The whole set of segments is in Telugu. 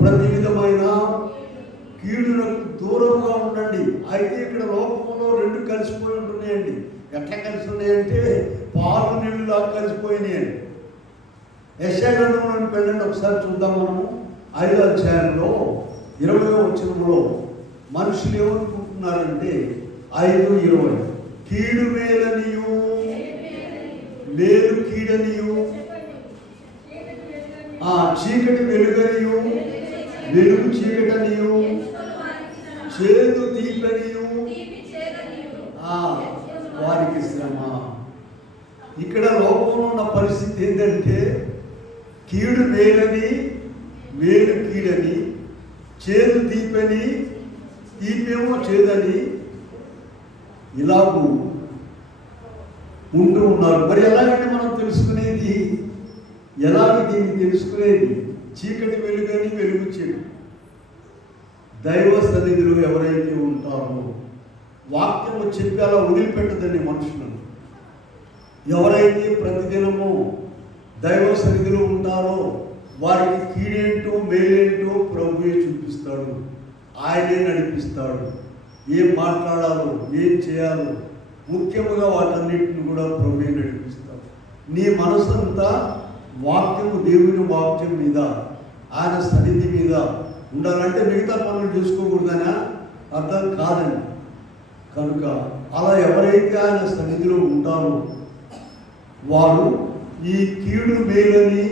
ప్రతి విధమైన కీడులకు దూరంగా ఉండండి. అయితే ఇక్కడ లోకంలో రెండు కలిసిపోయి ఉంటున్నాయండి. ఎట్లా కలిసి ఉన్నాయంటే పాలు నీళ్ళులా కలిసిపోయినాయండి. యెషయా గ్రంథంలోకి వెళ్ళండి, ఒకసారి చూద్దాం. మనము 5వ అధ్యాయంలో 20వ వచనంలో మనుషులు ఏమనుకుంటున్నారంటే 5:20 కీడు మేలనియు మేలు కీడనియు చీకటి వెలుగనియు వెలుగు చీకటనియు చేదు తీపనియు వారికి శ్రమ. ఇక్కడ లోకంలో ఉన్న పరిస్థితి ఏంటంటే కీడు మేలని మేలు కీడని, చేదు తీపని తీపేమో చేదని ఇలాగూ ఉంటూ ఉన్నారు. మరి ఎలాగంటే మనం తెలుసుకునేది, ఎలాగ దీన్ని తెలుసుకునేది? చీకటి వెలుగని వెలుగు చీకటి. దైవ సన్నిధిలో ఎవరైతే ఉంటారో వాక్యము చెప్పి అలా వదిలిపెట్టదండి మనుషులను. ఎవరైతే ప్రతిదినము దైవ సన్నిధిలో ఉంటారో వారికి కీడేంటో మేలేంటో ప్రభువే చూపిస్తాడు, ఆయనే నడిపిస్తాడు. ఏం మాట్లాడాలో, ఏం చేయాలో, ముఖ్యముగా వాటన్నిటిని కూడా ప్రభువే నడిపిస్తాడు. నీ మనసంతా వాక్యము, దేవుని వాక్యం మీద, ఆయన సన్నిధి మీద ఉండాలంటే మిగతా పనులు చూసుకోకూడదనా అర్థం కాదండి. కనుక అలా ఎవరైతే ఆయన సన్నిధిలో ఉంటారో వారు ఈ కీడు మేలని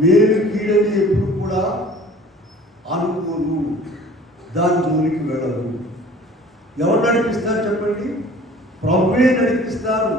మేలు కీడని ఎప్పుడు కూడా అనుకోరు, దాని జోలికి వెళ్ళరు. ఎవరు నడిపిస్తారు చెప్పండి? ప్రభువే నడిపిస్తారు.